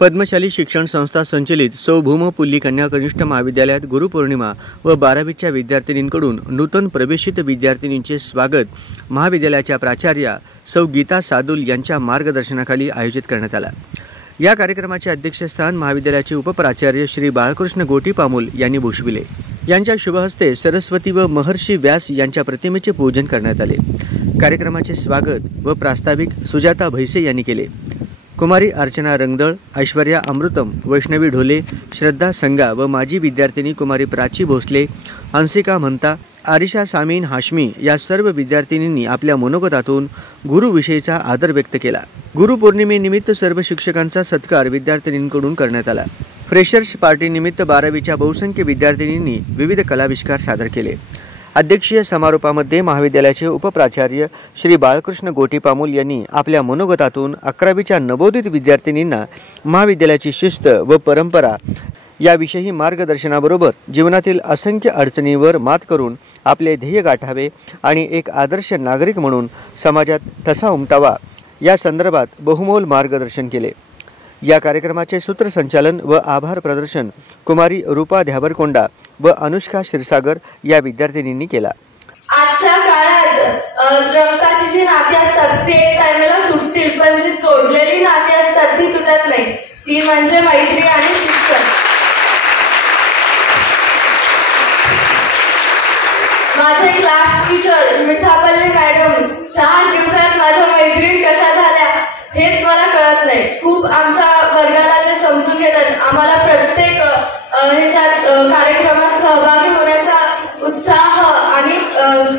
पद्मशाली शिक्षण संस्था संचलित सौ भूमपुल्ली कन्या कनिष्ठ महाविद्यालयात गुरुपौर्णिमा व 12वीच्या विद्यार्थिनींकडून नूतन प्रवेशित विद्यार्थिनींचे स्वागत महाविद्यालयाच्या प्राचार्या सौ गीता सादुल यांच्या मार्गदर्शनाखाली आयोजित करण्यात आला। या कार्यक्रमाचे अध्यक्षस्थान महाविद्यालयाचे उपप्राचार्य श्री बाळकृष्ण गोटी पामुल यांनी भूषविले। यांच्या शुभहस्ते सरस्वती व महर्षी व्यास यांच्या प्रतिमेचे पूजन करण्यात आले। कार्यक्रमाचे स्वागत व प्रास्ताविक सुजाता भैसे यांनी केले। कुमारी अर्चना रंगदळ, ऐश्वर्या अमृतम, वैष्णवी ढोले, श्रद्धा संगा व माजी विद्यार्थिनी कुमारी प्राची भोसले, हंसिका म्हणता, आरिशा सामीन हाशमी या सर्व विद्यार्थिनींनी आपल्या मनोगतातून गुरुविषयीचा आदर व्यक्त केला। गुरुपौर्णिमेनिमित्त सर्व शिक्षकांचा सत्कार विद्यार्थिनींकडून करण्यात आला। फ्रेशर्स पार्टीनिमित्त 12वीच्या बहुसंख्य विद्यार्थिनींनी विविध कलाविष्कार सादर केले। अध्यक्षीय समारोपामध्ये महाविद्यालयाचे उपप्राचार्य श्री बाळकृष्ण गोटी पामुल यांनी आपल्या मनोगतातून 11वीच्या नवोदित विद्यार्थिनींना महाविद्यालयाची शिस्त व परंपरा याविषयी मार्गदर्शनाबरोबर जीवनातील असंख्य अडचणींवर मात करून आपले ध्येय गाठावे आणि एक आदर्श नागरिक म्हणून समाजात ठसा उमटावा या संदर्भात बहुमोल मार्गदर्शन केले। या कार्यक्रमाचे सूत्रसंचालन व आभार प्रदर्शन कुमारी रूपा ध्यावरकोंडा व अनुष्का क्षीरसागर या विद्यार्थिनींनी केला। आजच्या काळात रक्ताची जी नाती असतात ती एक टायमाला सुटतील, पण जी जोडलेली नाती असतात ती तुटत नाही, ती म्हणजे मैत्री आणि शिक्षण। माझे क्लास टीचर मिठापल्ले मॅडम 4 दिवसात माझ्या मैत्रीण कशा झाल्या हेच मला कळत नाही। खूप आमच्या वर्गाला ते समजून घेतात, आम्हाला प्रत्येक ह्याच्यात कार्यक्रमात सहभागी होण्याचा उत्साह आणि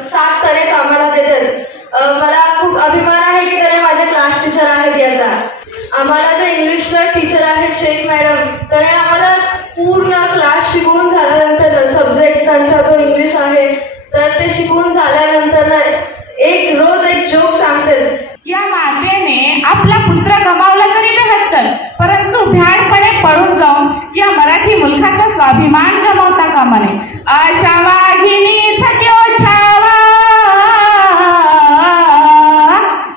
साथ तऱ्हेच आम्हाला देतात। मला खूप अभिमान आहे की ते माझे क्लास टीचर आहेत याचा। आम्हाला जे इंग्लिशचे टीचर आहेत शेख मॅडम, तर आम्हाला पूर्ण क्लास शिकवून झाल्यानंतर सब्जेक्ट त्यांचा जो इंग्लिश आहे तर ते शिकवून झाल्यानंतर रोज एक जोक सांगतात। या मातेने आपला पुत्र गमावला तरी नव्हतं, परंतु भ्याडपणे पळून जाऊन या मराठी मुलखाचा स्वाभिमान गमावता कामा नये। अशा वाघिणीचा त्यो छावा,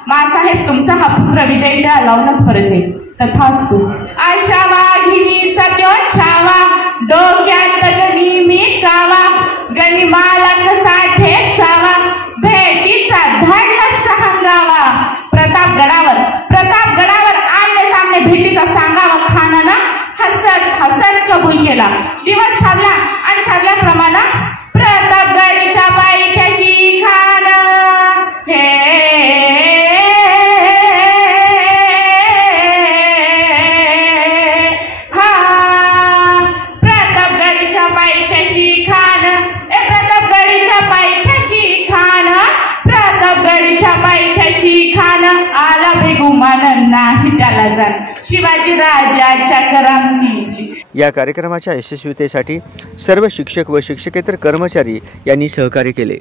मासाहेब तुमचा हा पुत्र विजयी लावूनच परत येईल, तथास्तु। अशा वाघिणीचा त्यो छावा, डोक्यात नेहमी कावा, गणिमाला कसा ठेचावा, भेटीचा धाडला सांगावा। प्रतापगडावर आमने सामने भेटीचा सांगावा खानानं हसत हसत कबूल केला। दिवस ठरला आणि ठरल्याप्रमाणे प्रतापगडच्या पायथ्याशी खान प्रतापगडच्या पायथ्याशी खान प्रतापगडच्या पायथ्याशी खान प्रतापगडच्या पायथ्याशी खान आला बेगुमान नाही त्याला जाण शिवाजी राजाच्या करामतीची। या कार्यक्रमाच्या यशस्वीतेसाठी सर्व शिक्षक व शिक्षकेतर कर्मचारी यांनी सहकार्य केले।